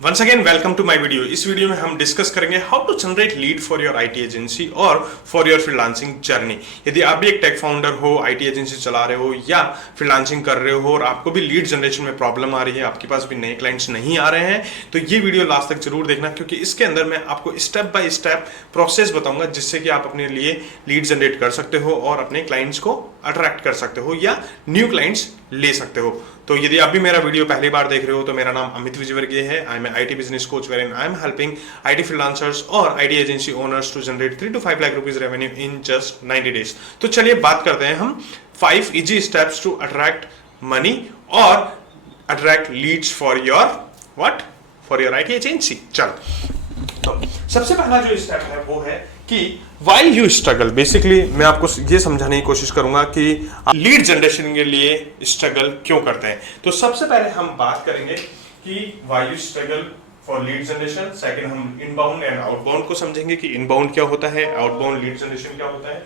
Once again welcome to my video. इस video में हम डिस्कस करेंगे how to generate lead for your IT agency और for your freelancing journey. यदि आप भी एक टेक फाउंडर हो, आईटी एजेंसी चला रहे हो या फ्रीलांसिंग कर रहे हो और आपको भी लीड जनरेशन में प्रॉब्लम आ रही है, आपके पास भी नए क्लाइंट्स नहीं आ रहे हैं, तो ये वीडियो लास्ट तक जरूर देखना, क्योंकि इसके अंदर मैं आपको स्टेप बाय स्टेप प्रोसेस बताऊंगा जिससे कि आप अपने लिए लीड जनरेट कर सकते हो और अपने क्लाइंट्स को अट्रैक्ट कर सकते हो या न्यू क्लाइंट्स ले सकते हो। तो यदि आप भी मेरा वीडियो पहली बार देख रहे हो तो मेरा नाम अमित विजयवर्गीय है। I am IT business coach where I am helping IT freelancers और IT agency owners to generate 3 to 5 lakh rupees revenue in just 90 days. तो चलिए बात करते हैं हम 5 easy steps to attract money और attract leads for your IT agency. चलो, तो सबसे पहला जो स्टेप है वो है कि while you struggle, बेसिकली मैं आपको ये समझाने की कोशिश करूंगा कि लीड जनरेशन के लिए स्ट्रगल क्यों करते हैं। तो सबसे पहले हम बात करेंगे कि why you struggle for lead generation. Second हम इनबाउंड एंड आउटबाउंड को समझेंगे कि इनबाउंड क्या होता है, आउटबाउंड लीड जनरेशन क्या होता है।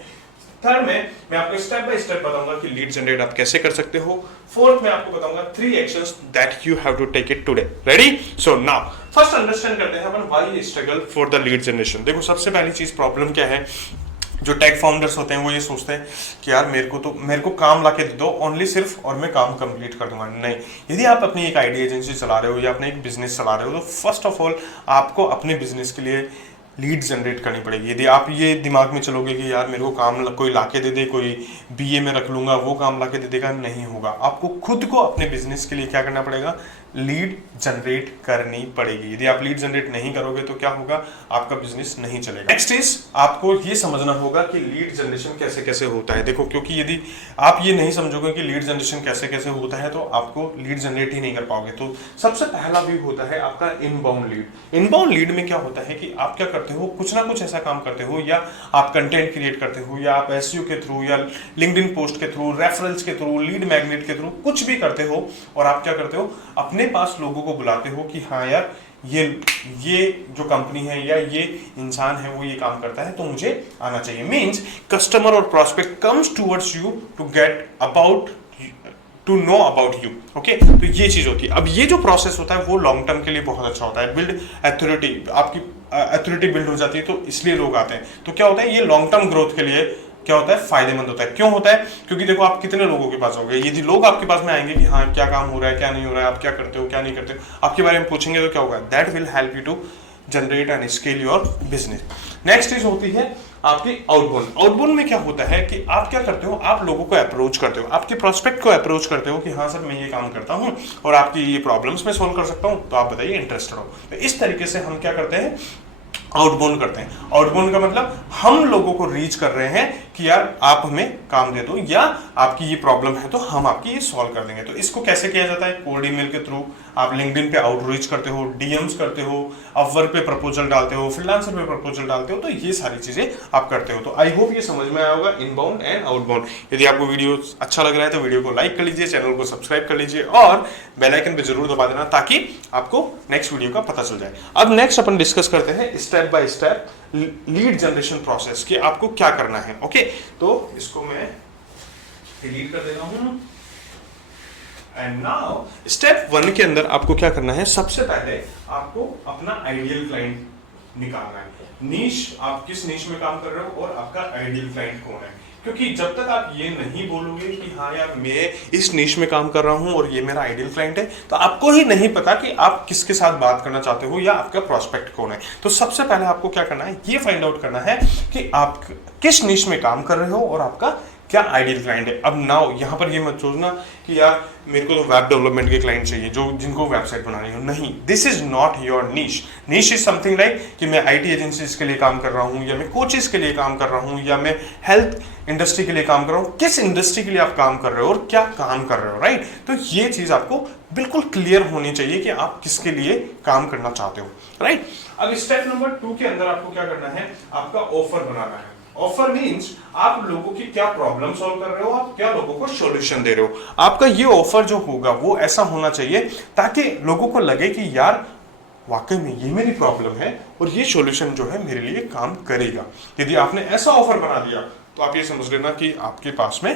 थर्ड में मैं आपको स्टेप बाय स्टेप बताऊंगा कि लीड जनरेट आप कैसे कर सकते हो। फोर्थ में आपको बताऊंगा 3 actions that you have to take it today. Ready? So now first understand करते हैं अपन why struggle for the lead generation. देखो, सबसे पहली चीज प्रॉब्लम क्या है, जो टेक फाउंडर्स होते हैं वो ये सोचते हैं कि यार मेरे को काम लाके दे दो ओनली सिर्फ, और मैं काम कंप्लीट कर दूंगा। नहीं, यदि आप अपनी एक आईटी एजेंसी चला रहे हो या अपने एक बिजनेस चला रहे हो तो फर्स्ट ऑफ ऑल आपको अपने बिजनेस के लिए लीड जनरेट करनी पड़ेगी। यदि आप ये दिमाग में चलोगे कि यार मेरे को काम कोई लाके दे दे, कोई बीए में रख लूंगा वो काम लाके दे देगा, नहीं होगा। आपको खुद को अपने बिजनेस के लिए क्या करना पड़ेगा, लीड जनरेट करनी पड़ेगी। यदि आप लीड जनरेट नहीं करोगे तो क्या होगा, आपका बिजनेस नहीं चलेगा। नेक्स्ट इज आपको ये समझना होगा कि लीड जनरेशन कैसे कैसे होता है। देखो, क्योंकि यदि आप ये नहीं समझोगे कि लीड जनरेशन कैसे कैसे होता है तो आपको लीड जनरेट ही नहीं कर पाओगे। तो सबसे पहला भी होता है आपका इनबाउंड लीड। इनबाउंड लीड में क्या होता है कि आप क्या करते हो, कुछ ना कुछ ऐसा काम करते हो, या आप कंटेंट क्रिएट करते हो, या आप एसईओ के थ्रू या लिंक्डइन पोस्ट के थ्रू, रेफरल्स के थ्रू, लीड मैग्नेट के थ्रू कुछ भी करते हो, और आप क्या करते हो, अपने पास लोगों को बुलाते हो कि हाँ यार ये जो कंपनी है या ये इंसान है वो ये काम करता है तो मुझे आना चाहिए। मींस कस्टमर और prospect comes towards you to know about you. Okay, तो ये चीज होती है। अब ये जो प्रोसेस होता है वो लॉन्ग टर्म के लिए बहुत अच्छा होता है। बिल्ड अथॉरिटी, आपकी अथॉरिटी बिल्ड हो जाती है तो इसलिए लोग आते हैं। तो क्या होता है, ये लॉन्ग टर्म ग्रोथ के लिए क्या होता है, फायदेमंद होता है। क्यों होता है? क्योंकि देखो, आप कितने लोगों के पास होंगे, यदि लोग आपके पास में आएंगे कि हाँ क्या काम हो रहा है, क्या नहीं हो रहा है, आप क्या करते हो, क्या नहीं करते हो, आपके बारे में पूछेंगे तो क्या होगा, that will help you to generate and scale your business. Next चीज होती है आपकी आउटबाउंड। आउटबाउंड में क्या होता है कि आप क्या करते हो, आप लोगों को अप्रोच करते हो, आपके प्रोस्पेक्ट को अप्रोच करते हो कि हाँ सर मैं ये काम करता हूँ और आपकी ये प्रॉब्लम्स मैं सोल्व कर सकता हूँ, तो आप बताइए इंटरेस्टेड हो। तो इस तरीके से हम क्या करते हैं, आउटबाउंड करते हैं। आउटबाउंड का मतलब हम लोगों को रीच कर रहे हैं कि यार आप हमें काम दे दो या आपकी ये प्रॉब्लम है तो हम आपकी ये सॉल्व कर देंगे। तो इसको कैसे किया जाता है, कोल्ड ईमेल के थ्रू, आप लिंक्डइन पे आउटरीच करते हो, डीएम्स करते हो, अपवर्क पे प्रपोजल डालते हो, फ्रीलांसर पे प्रपोजल डालते हो, तो ये सारी चीजें आप करते हो। तो आई होप ये समझ में आया होगा इनबाउंड एंड आउटबाउंड। यदि आपको वीडियो अच्छा लग रहा है तो वीडियो को लाइक कर लीजिए, चैनल को सब्सक्राइब कर लीजिए और बेल आइकन पे जरूर दबा देना ताकि आपको नेक्स्ट वीडियो का पता चल जाए। अब नेक्स्ट अपन डिस्कस करते हैं step by step lead generation process कि आपको क्या करना है। ओके, तो इसको मैं डिलीट कर देता हूं। एंड नाउ स्टेप 1 के अंदर आपको क्या करना है, सबसे पहले आपको अपना आइडियल क्लाइंट निकालना है। नीश, आप किस नीश में काम कर रहे हो और आपका आइडियल क्लाइंट कौन है। क्योंकि जब तक आप ये नहीं बोलोगे कि हाँ यार मैं इस नीश में काम कर रहा हूं और ये मेरा आइडियल क्लाइंट है, तो आपको ही नहीं पता कि आप किसके साथ बात करना चाहते हो या आपका प्रोस्पेक्ट कौन है। तो सबसे पहले आपको क्या करना है, ये फाइंड आउट करना है कि आप किस नीश में काम कर रहे हो और आपका क्या आइडियल क्लाइंट है। अब नाउ यहाँ पर ये मत सोचना कि यार मेरे को तो वेब डेवलपमेंट के क्लाइंट चाहिए जो जिनको वेबसाइट बनानी हो। नहीं, this is not your niche. Niche is something like कि मैं आईटी एजेंसीज के लिए काम कर रहा हूँ, या मैं कोचेस के लिए काम कर रहा हूँ, या मैं हेल्थ इंडस्ट्री के लिए काम कर रहा हूँ। किस इंडस्ट्री के लिए आप काम कर रहे हो और क्या काम कर रहे हो, राइट? तो ये चीज आपको बिल्कुल क्लियर होनी चाहिए कि आप किसके लिए काम करना चाहते हो, राइट? अब स्टेप नंबर 2 के अंदर आपको क्या करना है, आपका ऑफर बनाना है। ऑफर मींस आप लोगों की क्या प्रॉब्लम सॉल्व कर रहे हो, आप क्या लोगों को सॉल्यूशन दे रहे हो। आपका ये ऑफर जो होगा वो ऐसा होना चाहिए ताकि लोगों को लगे कि यार वाकई में ये मेरी प्रॉब्लम है और ये सॉल्यूशन जो है मेरे लिए काम करेगा। यदि आपने ऐसा ऑफर बना दिया तो आप ये समझ लेना कि आपके पास में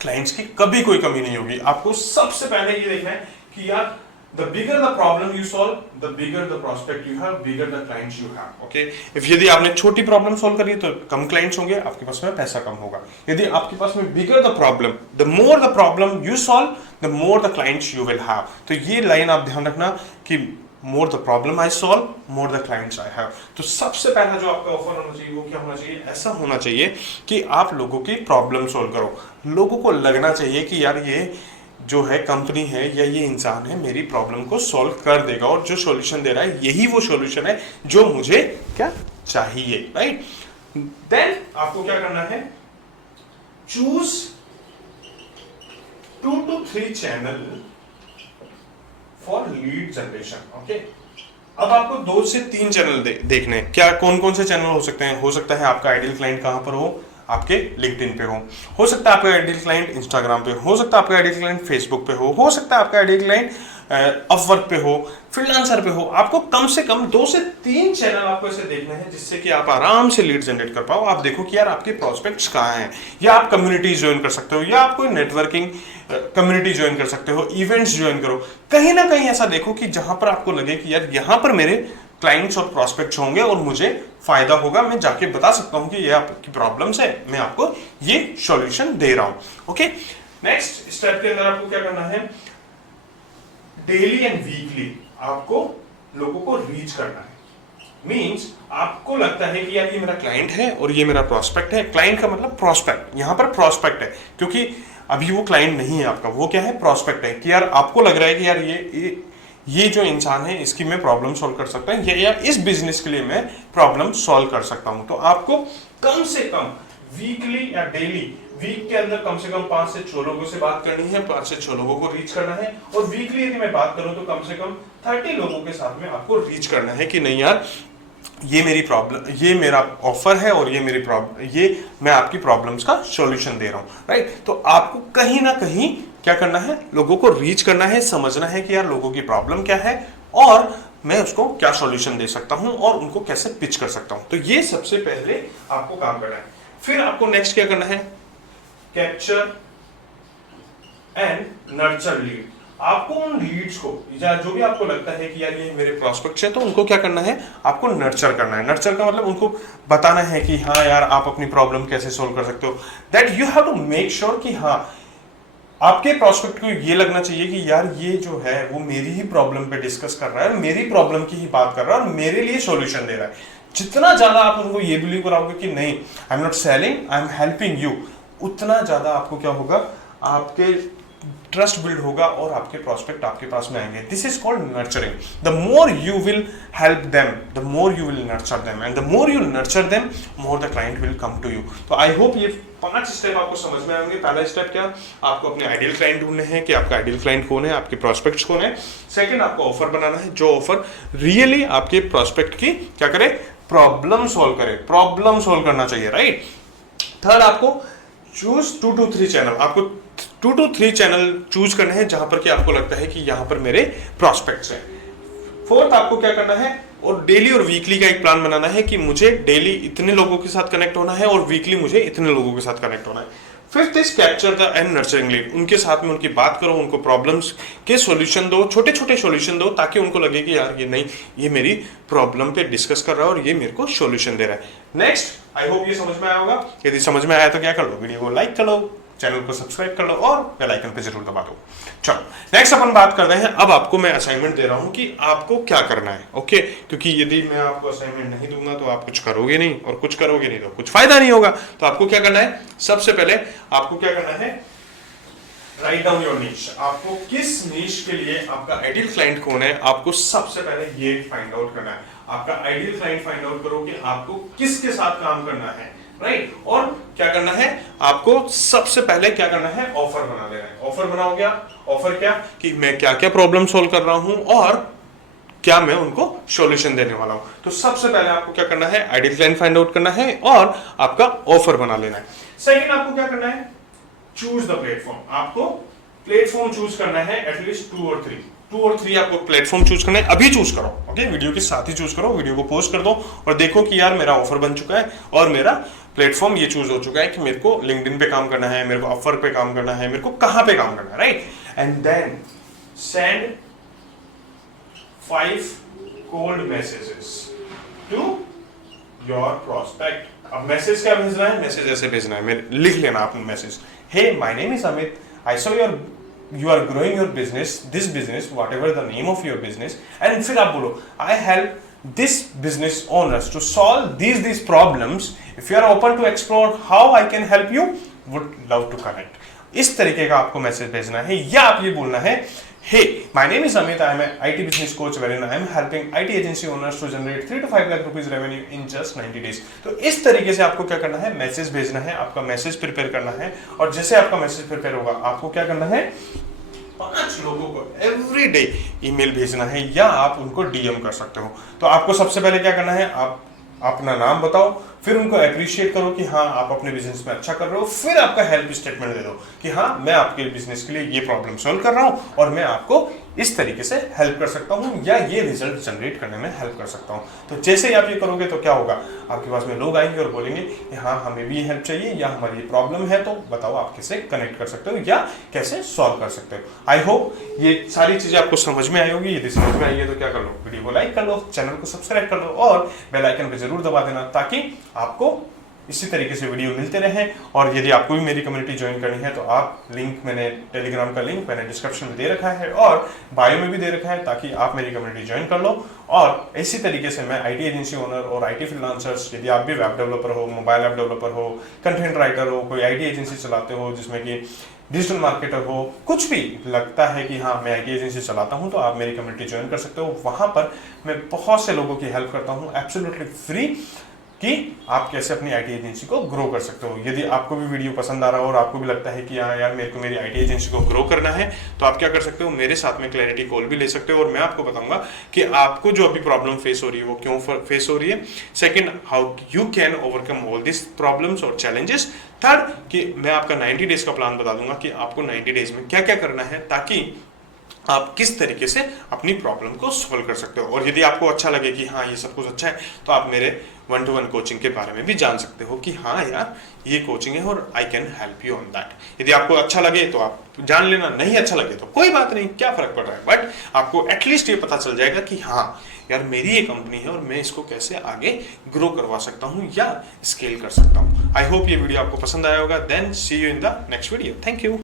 क्लाइंट्स की कभी कोई कमी नहीं होगी। आपको सबसे पहले ये देखना है कि यार the bigger the problem you solve, the bigger the prospect you have, bigger the clients you have. Okay? If यदि आपने छोटी प्रॉब्लम सॉल्व करी तो कम क्लाइंट्स होंगे, आपके पास में पैसा कम होगा. यदि आपके पास में bigger the problem, the more the problem you solve, the more the clients you will have. तो ये लाइन आप ध्यान रखना कि more the problem I solve, more the clients I have. तो सबसे पहला जो आपका ऑफर होना चाहिए वो क्या होना चाहिए? ऐसा होना चाहिए कि आप लोगों की प्रॉब्लम सॉल्व करो. लोगों को लगना चाहिए कि यार ये जो है कंपनी है या ये इंसान है मेरी प्रॉब्लम को सॉल्व कर देगा, और जो सॉल्यूशन दे रहा है यही वो सॉल्यूशन है जो मुझे क्या चाहिए. राइट? देन आपको क्या करना है? Choose 2 to 3 channel for lead generation. Okay, अब आपको 2 से 3 चैनल देखने हैं. क्या कौन कौन से चैनल हो सकते हैं? हो सकता है आपका आइडियल क्लाइंट कहां पर हो, आपके लिंक्डइन पे हो सकता है आपका आइडियल क्लाइंट इंस्टाग्राम पे, हो सकता है आपका आइडियल क्लाइंट फेसबुक पे हो सकता है आपका आइडियल क्लाइंट अपवर्क पे हो, फ्रीलांसर पे हो. आपको कम से कम 2 से 3 चैनल आपको ऐसे देखने हैं जिससे कि आप आराम से लीड जनरेट कर पाओ. आप देखो कि यार आपके प्रोस्पेक्ट्स कहाँ हैं, या आप कम्युनिटी ज्वाइन कर सकते हो, या आप कोई नेटवर्किंग कम्युनिटी ज्वाइन कर सकते हो, इवेंट्स ज्वाइन करो. कहीं ना कहीं ऐसा देखो कि जहां पर आपको लगे कि यार यहाँ पर मेरे क्लाइंट्स और प्रोस्पेक्ट्स होंगे और मुझे फायदा होगा, मैं जाके बता सकता हूं कि ये आपकी प्रॉब्लम्स है, मैं आपको ये सॉल्यूशन दे रहा हूं. ओके, नेक्स्ट स्टेप के अंदर आपको क्या करना है? डेली एंड वीकली आपको लोगों को रीच करना है. मींस आपको लगता है कि यार ये मेरा क्लाइंट है और ये मेरा प्रोस्पेक्ट है. क्लाइंट का मतलब प्रोस्पेक्ट, यहां पर प्रोस्पेक्ट है क्योंकि अभी वो क्लाइंट नहीं है आपका, वो क्या है? प्रोस्पेक्ट है. कि यार आपको लग रहा है कि यार ये जो इंसान है इसकी मैं प्रॉब्लम सॉल्व कर सकता हूं, या इस बिजनेस के लिए मैं प्रॉब्लम सॉल्व कर सकता हूं. तो आपको कम से कम वीकली या डेली, वीक के अंदर कम से कम 5 से 6 लोगों से बात करनी है, 5 से 6 लोगों को रीच करना है. और वीकली यदि मैं बात करूं तो कम से कम 30 लोगों के साथ में आपको रीच करना है कि नहीं यार ये मेरी प्रॉब्लम, ये मेरा ऑफर है और ये मेरी प्रॉब्लम, ये मैं आपकी प्रॉब्लम्स का सॉल्यूशन दे रहा हूं. राइट? तो आपको कहीं ना कहीं क्या करना है? लोगों को रीच करना है, समझना है कि यार लोगों की प्रॉब्लम क्या है और मैं उसको क्या सॉल्यूशन दे सकता हूं और उनको कैसे पिच कर सकता हूं. तो ये सबसे पहले आपको काम करना है. फिर आपको नेक्स्ट क्या करना है? Capture and nurture lead. आपको उन लीड्स को, या जो भी आपको लगता है कि यार ये मेरे प्रोस्पेक्ट्स हैं, तो उनको क्या करना है? आपको नर्चर करना है. नर्चर का मतलब उनको बताना है कि हाँ यार आप अपनी प्रॉब्लम कैसे सोल्व कर सकते हो. That you have to make sure कि हाँ आपके प्रोस्पेक्ट को ये लगना चाहिए कि यार ये जो है वो मेरी ही प्रॉब्लम पे डिस्कस कर रहा है, मेरी प्रॉब्लम की ही बात कर रहा है और मेरे लिए सॉल्यूशन दे रहा है. जितना ज्यादा आप उनको ये बिलीव कराओगे कि नहीं I am not selling, I am helping you, उतना ज्यादा आपको क्या होगा? आपके ट्रस्ट बिल्ड होगा और आपके प्रोस्पेक्ट आपके पास में आएंगे. This is called nurturing. The more you will help them, the more you will nurture them, and the more you nurture them, more the client will come to you. तो I hope ये 5 step आपको समझ में आएंगे. पहला step क्या? आपको अपने आइडियल क्लाइंट ढूंढने हैं कि आपका आइडियल क्लाइंट कौन है, आपके प्रोस्पेक्ट्स कौन है. सेकंड, आपको ऑफर बनाना है जो ऑफर रियली आपके प्रोस्पेक्ट की क्या करे? प्रॉब्लम सॉल्व करे. प्रॉब्लम सॉल्व करना चाहिए. राइट? थर्ड, आपको चूज 2 to 3 चैनल. आपको 2 to 3 चैनल चूज करने हैं जहां पर कि आपको लगता है कि यहां पर मेरे प्रोस्पेक्ट्स हैं. फोर्थ, आपको क्या करना है? और डेली और वीकली का एक प्लान बनाना है कि मुझे डेली इतने लोगों के साथ कनेक्ट होना है और वीकली मुझे इतने लोगों के साथ कनेक्ट होना है. Fifth is capture the end nurturing lead. उनके साथ में उनकी बात करो, उनको प्रॉब्लम्स के सॉल्यूशन दो, छोटे छोटे सॉल्यूशन दो, ताकि उनको लगे कि यार ये नहीं, ये मेरी प्रॉब्लम पे डिस्कस कर रहा है और ये मेरे को सॉल्यूशन दे रहा है. नेक्स्ट, आई होप ये समझ में आया होगा. यदि समझ में आया तो क्या कर लो? वीडियो को लाइक कर लो, चैनल को सब्सक्राइब कर लो और बेल आइकन पे जरूर दबा दो. चलो नेक्स्ट अपन बात कर रहे हैं. अब आपको मैं असाइनमेंट दे रहा हूं कि आपको क्या करना है. ओके, क्योंकि यदि मैं आपको असाइनमेंट नहीं दूंगा तो आप कुछ करोगे नहीं, और कुछ करोगे नहीं तो कुछ फायदा नहीं होगा. तो आपको क्या करना है? सबसे पहले आपको क्या करना है? Write down your niche. आपको किस नीश के लिए आपका आइडियल क्लाइंट कौन है, आपको सबसे पहले ये फाइंड आउट करना है. आपका आइडियल क्लाइंट फाइंड आउट करो कि आपको किसके साथ काम करना है. राइट? और क्या करना है? आपको सबसे पहले क्या करना है? ऑफर बना लेना है. ऑफर बनाओ. क्या ऑफर? क्या कि मैं क्या क्या प्रॉब्लम सॉल्व कर रहा हूं और क्या मैं उनको सॉल्यूशन देने वाला हूं. तो सबसे पहले आपको क्या करना है? आइडियल क्लाइंट फाइंड आउट करना है और आपका ऑफर बना लेना है. सेकंड, आपको क्या करना है? Choose the platform. आपको प्लेटफॉर्म चूज करना है. एटलीस्ट 2 और 3 आपको प्लेटफॉर्म चूज करना है. अभी चूज करो. ओके, वीडियो के साथ ही चूज करो. वीडियो को पोस्ट कर दो और देखो कि यार मेरा ऑफर बन चुका है और मेरा प्लेटफॉर्म ये चूज हो चुका है कि मेरे को लिंक्डइन पे काम करना है, मेरे को अपवर्क पे काम करना है, मेरे को कहां पे काम करना है. Right? And then send 5 cold messages to your prospect. अब मैसेज क्या भेजना है, मैसेज ऐसे भेजना है, मेरे लिख लेना आपने message, hey my name is Amit, I saw you are growing your business, this business, whatever the name of your business, and फिर आप बोलो I help this business owners to solve these problems. If you are open to explore how I can help you, would love to connect. इस तरीके का आपको message भेजना है, या आप ये बोलना है, hey my name is Amit, I am an IT business coach wherein I am helping IT agency owners to generate 3 to 5 lakh rupees revenue in just 90 days. तो इस तरीके से आपको क्या करना है, मैसेज भेजना है, आपका मैसेज प्रिपेयर करना है, और जैसे आपका मैसेज प्रिपेयर होगा आपको क्या करना है, 5 लोगों को एवरी डे ईमेल भेजना है, या आप उनको डीएम कर सकते हो। तो आपको सबसे पहले क्या करना है, आप अपना नाम बताओ, फिर उनको अप्रिशिएट करो कि हाँ आप अपने बिजनेस में अच्छा कर रहे हो, फिर आपका हेल्प स्टेटमेंट दे दो कि हाँ मैं आपके बिजनेस के लिए ये प्रॉब्लम सॉल्व कर रहा हूँ और मैं आपको इस तरीके से हेल्प कर सकता हूँ, या ये रिजल्ट जनरेट करने में हेल्प कर सकता हूँ। तो जैसे ही आप ये करोगे तो क्या होगा, आपके पास में लोग आएंगे और बोलेंगे कि हाँ हमें भी ये हेल्प चाहिए, या हमारी ये प्रॉब्लम है, तो बताओ आप कैसे कनेक्ट कर सकते हो या कैसे सॉल्व कर सकते हो। आई होप ये सारी चीजें आपको समझ में आई होगी। यदि समझ में आई है तो क्या कर लो, वीडियो को लाइक कर लो, चैनल को सब्सक्राइब कर लो और बेल आइकन को जरूर दबा देना, ताकि आपको इसी तरीके से वीडियो मिलते रहें। और यदि आपको भी मेरी कम्युनिटी ज्वाइन करनी है तो आप लिंक, मैंने टेलीग्राम का लिंक मैंने डिस्क्रिप्शन में दे रखा है और बायो में भी दे रखा है, ताकि आप मेरी कम्युनिटी ज्वाइन कर लो। और इसी तरीके से मैं आईटी एजेंसी ओनर और आईटी फ्रीलांसर्स, यदि आप भी वेब डेवलपर हो, मोबाइल ऐप डेवलपर हो, कंटेंट राइटर हो, कोई आईटी एजेंसी चलाते हो जिसमें कि डिजिटल मार्केटर हो, कुछ भी लगता है कि हाँ मैं आईटी एजेंसी चलाता हूँ, तो आप मेरी कम्युनिटी ज्वाइन कर सकते हो। वहाँ पर मैं बहुत से लोगों की हेल्प करता हूँ एब्सोल्युटली फ्री, कि आप कैसे अपनी आईटी एजेंसी को ग्रो कर सकते हो। यदि आपको भी वीडियो पसंद आ रहा हो और आपको भी लगता है कि हाँ यार मेरे को मेरी आईटी एजेंसी को ग्रो करना है, तो आप क्या कर सकते हो, मेरे साथ में क्लैरिटी कॉल भी ले सकते हो और मैं आपको बताऊंगा कि आपको जो अभी प्रॉब्लम फेस हो रही है वो क्यों फेस हो रही है। Second, how you can overcome all this problems और चैलेंजेस। थर्ड, कि मैं आपका 90 डेज का प्लान बता दूंगा कि आपको 90 डेज में क्या क्या करना है, ताकि आप किस तरीके से अपनी प्रॉब्लम को सॉल्व कर सकते हो। और यदि आपको अच्छा लगे कि हाँ ये सब कुछ अच्छा है, तो आप मेरे 1-to-1 कोचिंग के बारे में भी जान सकते हो कि हाँ यार ये कोचिंग है और I can help you on that. यदि आपको अच्छा लगे तो आप जान लेना, नहीं अच्छा लगे तो कोई बात नहीं, क्या फर्क पड़ रहा है, बट आपको एटलीस्ट ये पता चल जाएगा कि हाँ यार मेरी ये कंपनी है और मैं इसको कैसे आगे ग्रो करवा सकता हूँ या स्केल कर सकता हूँ। आई होप ये वीडियो आपको पसंद आया होगा। Then see you in the next video. Thank you.